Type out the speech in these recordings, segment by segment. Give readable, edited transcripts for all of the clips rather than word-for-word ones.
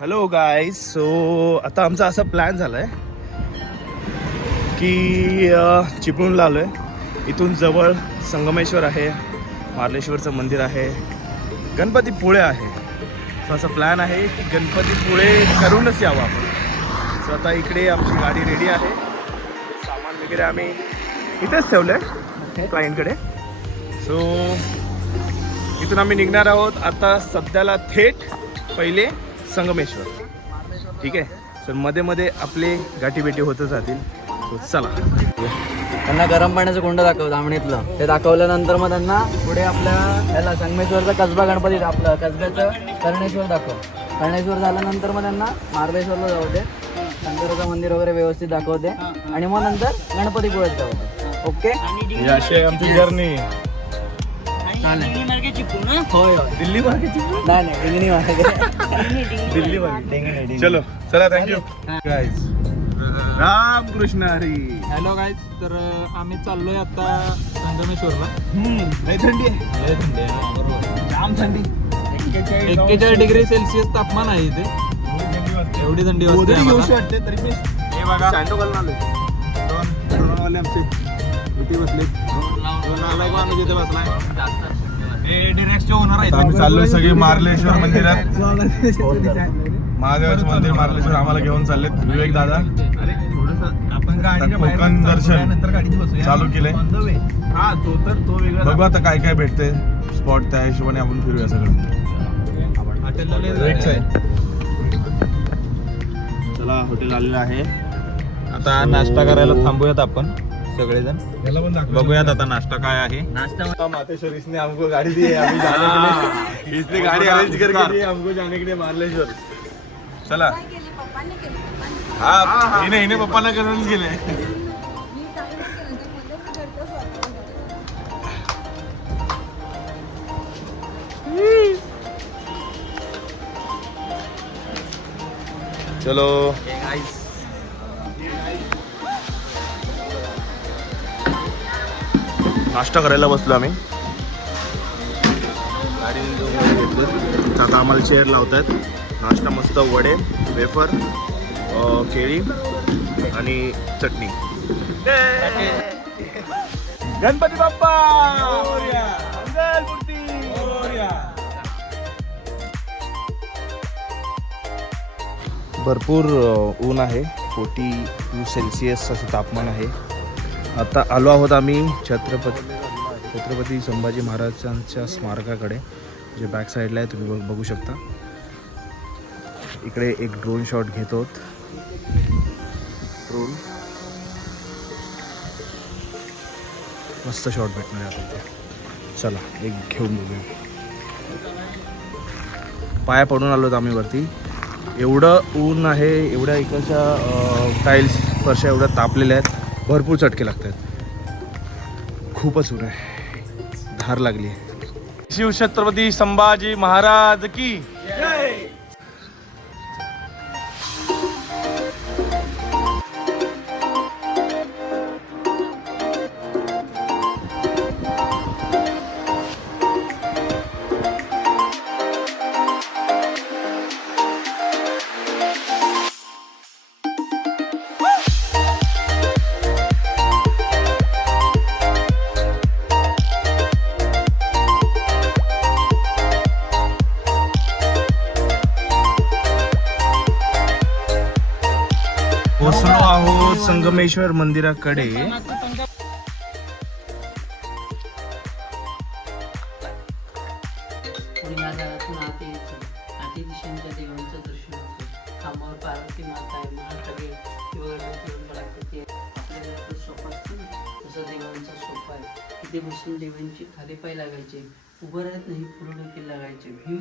Hello guys. So आता आमचा असा प्लॅन झाला आहे की चिपळूणला आलो आहे. इथून जवळ संगमेश्वर आहे, मार्लेश्वरचं मंदिर आहे, गणपतीपुळे आहे. सो असा प्लॅन आहे की गणपतीपुळे करूनच यावं आपण. सो आता इकडे आमची गाडी रेडी आहे. सामान वगैरे आम्ही इथेच ठेवलं आहे क्लायंटकडे. सो इथून आम्ही निघणार आहोत आता सध्याला थेट पहिले संगमेश्वर. ठीक आहे. तर मध्ये मध्ये आपले गाठीभेटी होतच राहतील. सो चला. त्यांना गरम पाण्याचं कुंड दाखव धामणीतलं. ते दाखवल्यानंतर मग त्यांना पुढे आपल्या ह्याला संगमेश्वरचा कसबा गणपती आपलं कसब्याचं कर्णेश्वर दाखव. कर्णेश्वर झाल्यानंतर मग त्यांना मार्लेश्वरला जाऊ दे. शंकराचं मंदिर वगैरे व्यवस्थित दाखवते आणि मग नंतर गणपतीपुळेत जाऊ. ओके. अशी आमची जर्नी. होय दिल्ली मार्गे नाही डिंगणी दिल्ली मार्गे. चलो चला. Thank you guys. Ramkrishna Hari. Hello guys. तर आम्ही चाललोय आता संगमेश्वरला. लय थंडी आहे. थंडी आहे बरोबर. जाम थंडी. 41 डिग्री सेल्सिअस तापमान आहे इथे. एवढी थंडी वाजते आम्हाला. वाटते तरी मी हे बघा सँडो घालून आलोय. दोन आमचे इथे बसले. आम्ही तिथे बसलाय. आम्ही चाललोय सगळे मार्लेश्वर मंदिरात. महादेवाचं मंदिर मार्लेश्वर आम्हाला घेऊन चाललेत विवेक दादा. कोकण दर्शन चालू केलंय. हा तो तर तो वेगळा. बघू आता काय काय भेटते स्पॉट. त्या हिशोबाने आपण फिरूया सगळं. चला हॉटेल आलेलं आहे. आता नाश्ता करायला थांबूयात आपण सगळेजण. बघूयात आता नाश्ता काय आहे. नाश्ता मातेश्वर इसने हमको गाड़ी दी है अभी जाने के लिए. इसने गाड़ी अरेंज करके दी है हमको जाने के लिए मार्लेश्वर. चला. हा हिने पप्पांना करूनच गेले. चलो. नाश्ता करायला बसलो आम्ही. गाडी घेतलं. आता आम्हाला चेअर लावतात. नाश्ता मस्त वडे, वेफर, केळी आणि चटणी. गणपती बाप्पा मंगलमूर्ती. भरपूर ऊन आहे. 42 सेल्सिअस असं तापमान आहे. आता आलो आहोत आम्ही छत्रपती संभाजी महाराजांच्या स्मारकाकडे, जे बॅक साईडला आहे. तुम्ही बघू शकता. इकडे एक ड्रोन शॉट घेतो. ड्रोन मस्त शॉट भेटणार आहे आता इथे. चला एक घेऊन बघूया. पाया पडून आलो आम्ही वरती. एवढं ऊन आहे. एवढ्या इकडच्या टाईल्स फरशा एवढ्या तापलेल्या आहेत. भरपूर चटके लागत आहेत. खूपच ऊन आहे. धार लागली आहे. शिवछत्रपती संभाजी महाराज की जय. पोचलो आहोत संगमेश्वर मंदिराकडे. दिशांच्या देवांचं दर्शन होतं. खांबावर पार्वती माता आहे, महाकाली आपल्याला सोपा असतो ना, तसं देवांचा सोपा आहे. तिथे बसून देवांची खाली पाय लागायचे. उभं राहत नाही, पूर्ण डोके लागायचे. भीम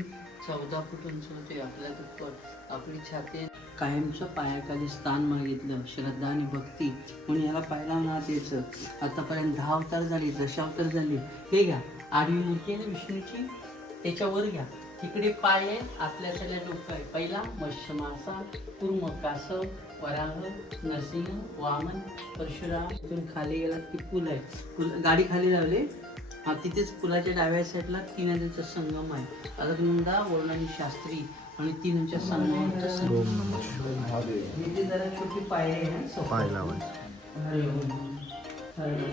14 फूट उंच होते. आपल्या दुप्पट आपली छाती. कायमच्या पायाखाली स्थान मागितलं, श्रद्धा आणि भक्ती म्हणून याला पाय लावण्यात यायचं. आतापर्यंत 10 अवतार झाली, दशावतार झाली. हे घ्या आडवी मूर्ती आहे ना विष्णूची, त्याच्यावर घ्या. तिकडे पाय आहे, आतल्या सगळ्या डोकं आहे. पहिला मत्स्य मासा, कुर्म, कासव, वराह, नरसिंह, वामन, परशुराम. इथून खाली गेला की पूल आहे. पूल गाडी खाली लावली हा तिथेच पुलाच्या डाव्या साईडला 3 नद्यांचा संगम आहे. अलकनंदा, वरुणानी शास्त्री आणि 3 नद्यांच्या संगमाचा संगम. इथे जरा छोटी पायरी आहे ना, पाय लावायचं. हरी ओम. हरी ओम.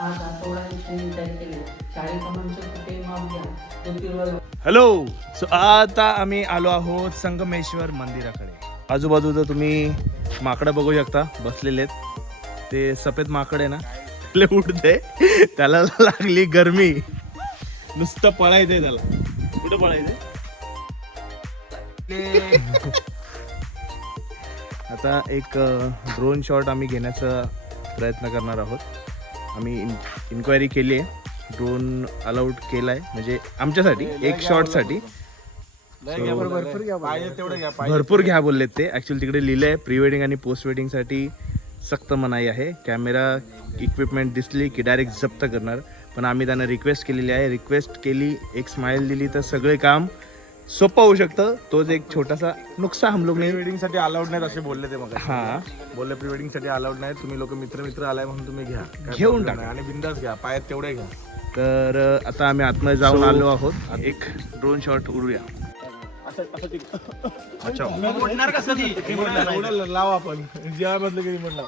आज आठवड्याने त्यांनी तयार केले. शाळेकामांचं कुठे माप घ्या तो फिरवायला. हॅलो. सो आता आम्ही आलो आहोत संगमेश्वर मंदिराकडे. आजूबाजूचं तुम्ही माकडं बघू शकता बसलेले आहेत. ते सफेद माकड आहे ना, लय उडते, त्याला लागली गरमी, नुसतं पळायचंय त्याला. कुठं पळायचंय? आता एक ड्रोन शॉट आम्ही घेण्याचा प्रयत्न करणार आहोत. आम्ही इन्क्वायरी केली आहे, ड्रोन अलाउड केलाय म्हणजे आमच्यासाठी एक शॉटसाठी. भरपूर घ्या बोललेत ते. ॲक्च्युली तिकडे लिहिलं आहे प्री वेडिंग आणि पोस्ट वेडिंगसाठी सक्त मनाई आहे. कॅमेरा इक्विपमेंट दिसली की डायरेक्ट जप्त करणार. पण आम्ही त्यांना रिक्वेस्ट केलेली आहे. रिक्वेस्ट केली, एक स्माइल दिली तर सगळे काम सोपं होऊ शकतं. तोच एक छोटासा नुकसा हम लोग प्री वेडिंग साठी अलाउड नाहीत असे बोलले ते मग. हां बोलले प्री वेडिंग साठी अलाउड नाही, तुम्ही लोक मित्र आलाय म्हणून तुम्ही घ्या, काय घेऊन problem टाका. नाही. आणि बिंदास घ्या, पायात तेवढे घ्या. तर आता आम्ही आतमध्ये जाऊन आलो आहोत. एक ड्रोन शॉट उडूया. अच्छा लावा आपण जेव्हा बदल कधी म्हणला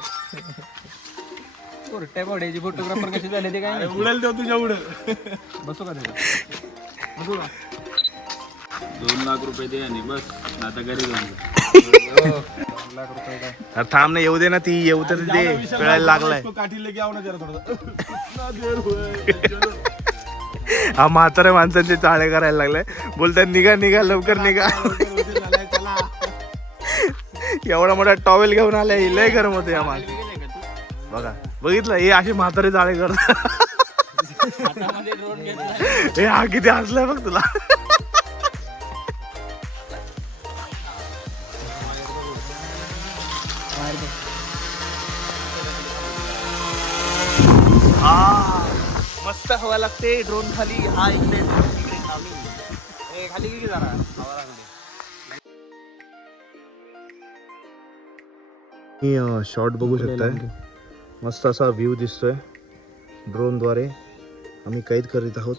फोटोग्राफर कसे झाले ते काय उडेल तेव्हा तुझ्या उडेल. बसू का बसू का 2 लाख रुपये दे आणि बस आता घरी जाऊन अरे थांब ना, येऊ दे ना, ती येऊ तर दे, कळायला लागलाय. काठी लेके आव ना जरा थोडं. हा म्हाताऱ्या माणसांचे चाळे करायला लागलाय. बोलतात निघा निघा लवकर निघा. एवढा मोठा टॉवेल घेऊन आलाय, लय गरम होते या माणसं. बघा बघितलं, हे असे म्हातारे जाळे करतात. हे हा किती हसलाय बघ तुला. मस्त हवा लागते ड्रोन खाली. हा इकडे खाली किती जरा शॉट बघू शकताय. मस्त असा व्ह्यू दिसतोय ड्रोन द्वारे. आम्ही कैद करीत आहोत.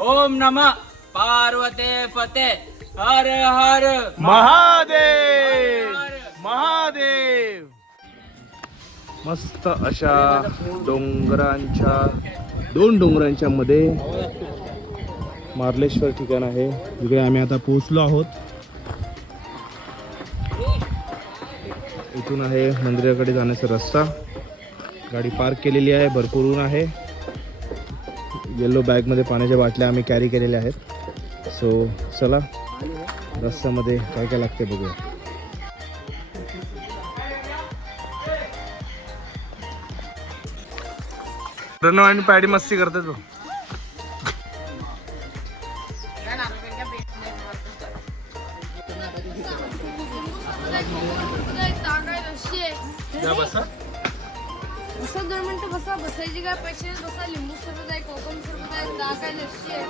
ओम नमः पार्वते फते हर हर महादेव महादेव. मस्त अशा डोंगरांच्या 2 डोंगरांच्या मध्ये मार्लेश्वर ठिकाण आहे, जिकडे आम्ही आता पोहोचलो आहोत. इथून आहे मंदिराकडे जाण्याचा रस्ता. गाडी पार्क केलेली आहे. भरपूर ऊन आहे. येलो बॅगमध्ये पाण्याच्या बाटल्या आम्ही कॅरी केलेल्या आहेत. सो चला रस्त्यामध्ये काय काय लागते बघूया. प्रणव आणि पॅडी मस्ती करतात बघ. बसा 2 मिनिटं बसा. बसायची काय पैसे बसा. लिंबू सरबत आहे, कोकम सरबत आहे, दहा काय लस्सी आहे.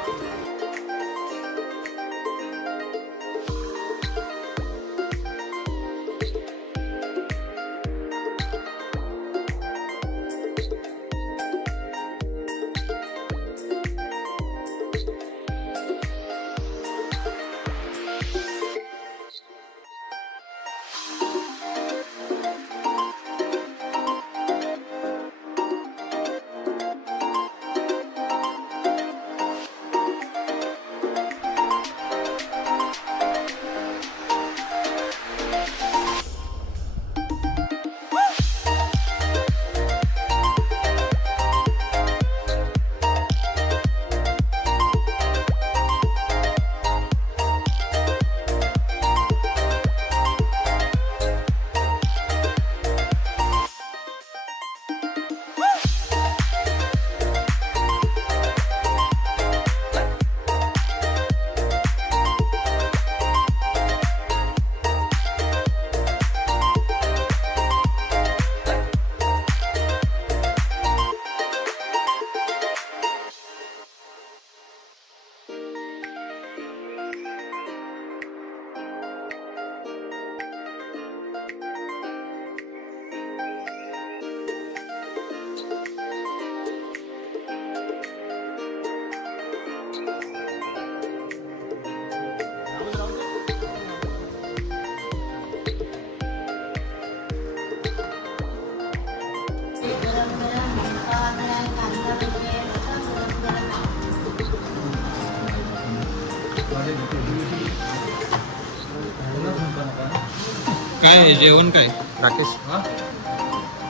काय जेवण काय राकेश?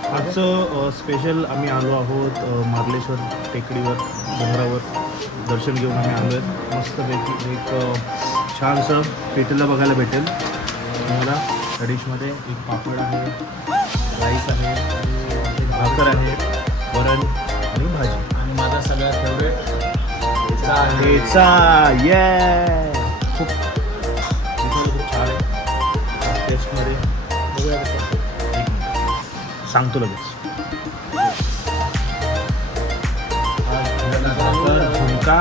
आजचं स्पेशल आम्ही आलो आहोत मार्लेश्वर टेकडीवर डोंगरावर दर्शन घेऊन आम्ही आलो आहेत. मस्तपैकी एक छानसं पेटीला बघायला भेटेल तुम्हाला. त्या डिशमध्ये एक पापड आहे, राईस आहे, भाकर आहे, वरण आणि भाजी. आणि माझा सगळ्यात फेवरेट खूप दिसायला खूप छान आहे टेस्टमध्ये. बघूया कसं असतं. एक मिनिट. सांगतो लगेच. भाकर, झुणका,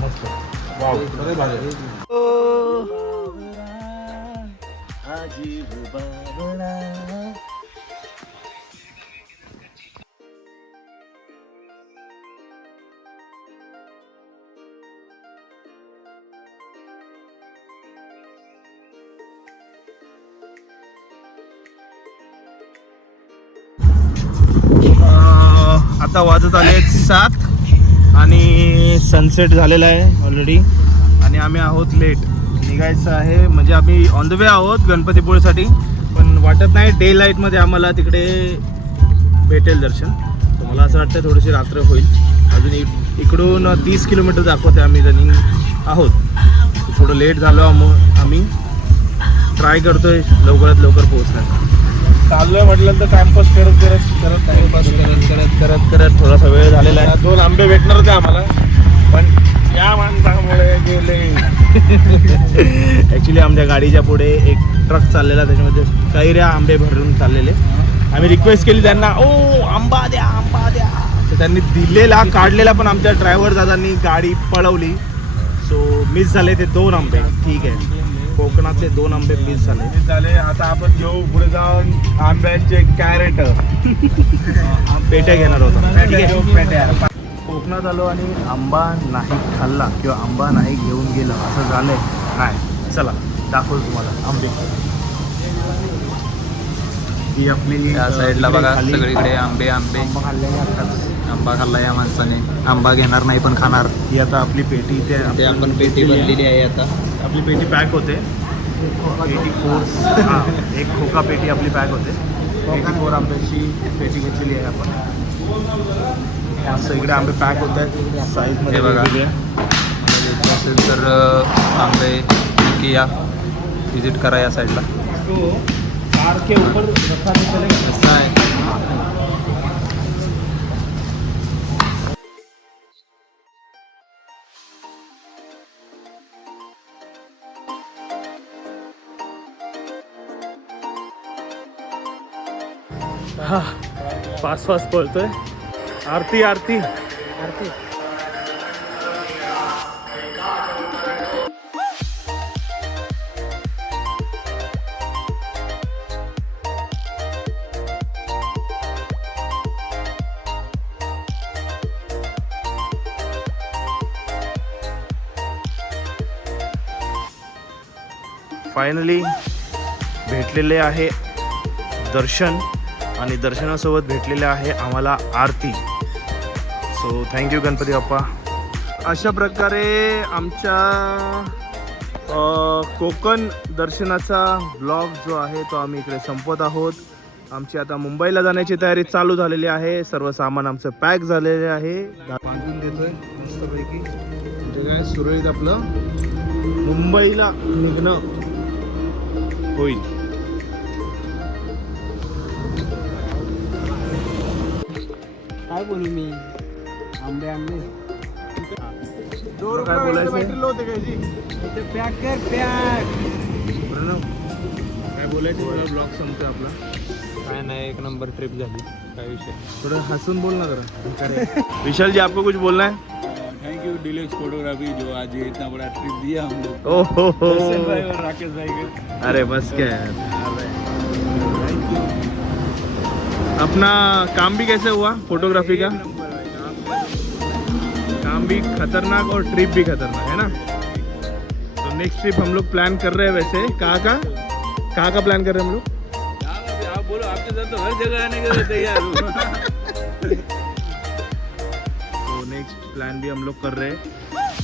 मस्त. वाव. आता वाजत आले 7 आणि सनसेट झालेला आहे ऑलरेडी आणि आम्ही आहोत लेट. निघायचं आहे म्हणजे आम्ही ऑन द वे आहोत गणपतीपुळेसाठी, पण वाटत नाही डे लाईटमध्ये आम्हाला तिकडे भेटेल दर्शन. तर मला असं वाटतं थोडीशी रात्र होईल. अजून इकडून 30 किलोमीटर दाखवते आम्ही रनिंग आहोत. थोडं लेट झालो मग आम्ही ट्राय करतोय लवकरात लवकर पोहोचण्याचा. चाललोय म्हटलं तर टाइमपास करत थोडासा वेळ झालेला आहे. 2 आंबे भेटणार होते आम्हाला, पण या माणसामुळे गेले. ॲक्च्युली आमच्या गाडीच्या पुढे एक ट्रक चाललेला, त्याच्यामध्ये कैऱ्या आंबे भरून चाललेले. आम्ही रिक्वेस्ट केली त्यांना, ओ आंबा द्या आंबा द्या, तर त्यांनी दिलेला काढलेला, पण आमच्या ड्रायव्हर दादांनी गाडी पळवली. सो मिस झाले ते 2 आंबे. ठीक आहे, कोकणातले 2 आंबे मिस झाले. आता आपण घेऊ पुढे जाऊन आंब्यांचे कॅरेट पेट्या घेणार होता. ठीक आहे, पेट्या. कोकणात आलो आणि आंबा नाही खाल्ला किंवा आंबा नाही घेऊन गेलं असं झालंय नाही. चला दाखवतो तुम्हाला आंबे. ही आपली या साईडला बघा खाली सगळीकडे आंबे आंबे. आंबा खाल्ल्याने आत्ताच. आंबा खाल्ला या माणसाने. आंबा घेणार नाही पण खाणार. ही आता आपली पेटी ते आपण पेटी बनलेली आहे आता. आपली पेटी पॅक होते. 84 हां, एक खोका पेटी आपली पॅक होते. 84 आंब्याची पेटी घेतलेली आहे आपण. असं इकडे आंबे पॅक होत आहेत साईजमध्ये हे बघा. वेगवेगळे. मला घ्यायचे असेल तर आंबे नक्की या, विजिट करा या साईडला. तो कार के ऊपर रखा नहीं चलेगा. असं आहे. हा फास्ट फास्ट पळतोय. आरती आरती आरती. फायनली भेटलेले आहे दर्शन आणि दर्शनासोबत भेटलेले आहे आम्हाला आरती. So thank you Ganpati Bappa. अशा प्रकारे आमच्या कोकण दर्शनाचा ब्लॉग जो आहे तो आम्ही इकडे संपवत आहोत. आमची आता मुंबईला जाण्याची तयारी चालू झालेली आहे. सर्व सामान आमचं पॅक झालेले आहे. बांधून देतोय मस्तपैकी. म्हणजे काय सुरळीत आपलं मुंबईला निघणं होईल. काय बोलू मी? आंबे आंबे काय बोलायचं पॅक कर पॅक. प्रणव काय बोलायचं मला ब्लॉग संपतोय आपला. काय नाही, एक नंबर ट्रिप झाली. काय विषय. थोडं हसून बोल ना जरा. विशाल जी आपको कुछ बोलना है? थैंक यू डिलेक्स फोटोग्राफी जो आज ये इतना बड़ा ट्रिप दिया हम लोग ओ हो दर्शन भाई और राकेश भाई को. अरे बस क्या यार. अपना काम भी कैसे हुआ फोटोग्राफी का? काम भी खतरनाक और ट्रिप भी खतरनाक है ना. तो नेक्स्ट ट्रिप हम लोग प्लान कर रहे हैं. वैसे कहाँ का प्लान कर रहे हैं हम लोग? आप बोलो, आपके साथ तो हर जगह आने के लिए तैयार हूँ. तो नेक्स्ट प्लान बी हम लोग कर रहे हैं.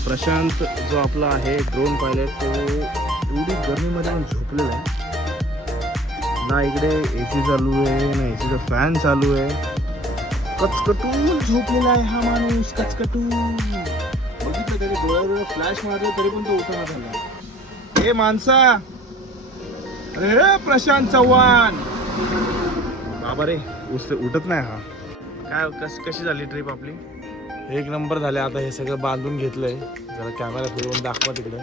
प्रशांत जो आपला आहे ड्रोन पायलट तो एवढी गर्मीमध्ये पण झोपलेला आहे ना. इकडे AC चालू आहे ना ACचा फॅन चालू आहे. कचकटून झोपलेला आहे हा माणूस, कचकटून. बघितलं त्याने डोळ्यावर फ्लॅश मारले तरी पण तो उठा झाला. हे माणसा, अरे प्रशांत चव्हाण बाबा रे, उठत नाही हा. काय कशी झाली ट्रिप आपली? एक नंबर झाले. आता हे सगळं बांधून घेतलंय. जरा कॅमेरा फिरवून दाखवा तिकडे.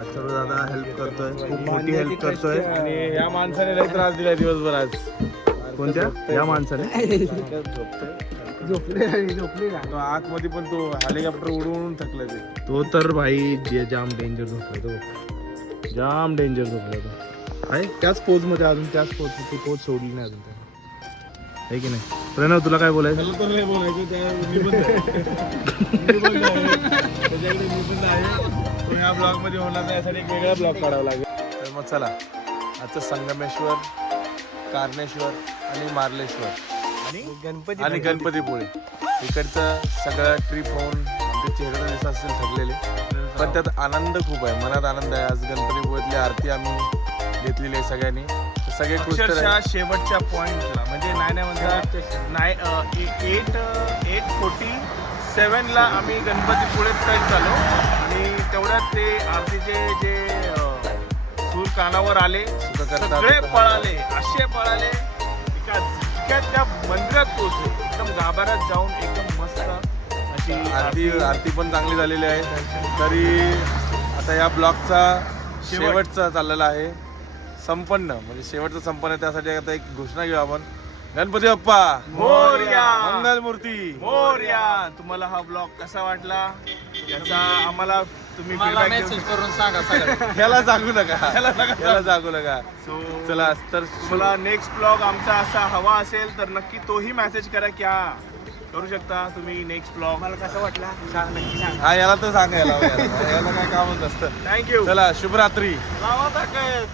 अथर्व दादा हेल्प करतोय, खूप मोठी हेल्प करतोय. आणि या माणसाने लई त्रास दिलाय दिवसभर आज. कोणत्या या माणसाने? झोपले तो आतमध्ये पण तो हेलिकॉप्टर उडवून थकला ते. तो तर भाई जाम डेंजर झोपला तो, जाम डेंजर झोपला तो. आहे त्याच पोज मध्ये अजून, त्याच पोज, ती पोज सोडली नाही अजून त्याने, आहे की नाही? प्रणव तुला काय बोलायचं? त्याला तर नाही बोलायचं, त्या निबंध आहे. निबंध आहे. त्याच्याकडे निबंध आहे. तो ह्या ब्लॉग मध्ये होणार नाही, यासाठी एक वेगळा ब्लॉग काढावा लागेल. तर मग चला, आता संगमेश्वर, कारनेश्वर आणि मार्लेश्वर आणि गणपतीपुळे इकडचं सगळं ट्रिप होऊन आमचे चेहरे दिवस असतील थकलेले, पण त्यात आनंद खूप आहे, मनात आनंद आहे. आज गणपतीपुळेतली आरती आम्ही घेतलेली आहे सगळ्यांनी. सगळे खुश तर अक्षरशः आहे. शेवटच्या पॉइंटला म्हणजे नाही 8:47 ला आम्ही गणपतीपुळे टच झालो आणि तेवढ्यात ते आरतीचे जे सूर कानावर आले, सुखकर्ता सगळे दुःख पळाले, असे पळाले एका झटक्यात त्या मंदिरात पोहोचले. एकदम गाभाऱ्यात जाऊन एकदम मस्त अशी आरती पण चांगली झालेली आहे. तरी आता या ब्लॉगचा शेवटचा चाललेला आहे संपन्न, म्हणजे शेवटचं संपन्न आहे. त्यासाठी आता एक घोषणा घेऊ आपण. गणपती बाप्पा मोरया, मंगलमूर्ती मोरया. तुम्हाला हा ब्लॉग कसा वाटला याचा आम्हाला तुम्ही feedback देऊ मेसेज करून सांगा सगळं. ह्याला सांगू नका, ह्याला सांगू नका. So, चला, तर तुम्हाला नेक्स्ट ब्लॉग आमचा असा हवा असेल तर नक्की तोही मेसेज करा की हा करू शकता तुम्ही नेक्स्ट ब्लॉग. मला कसा वाटला नक्की सांगा. हा, याला तर सांगा, याला काय कामच नसतं. थँक्यू. चला, शुभरात्री. लावा ताकद.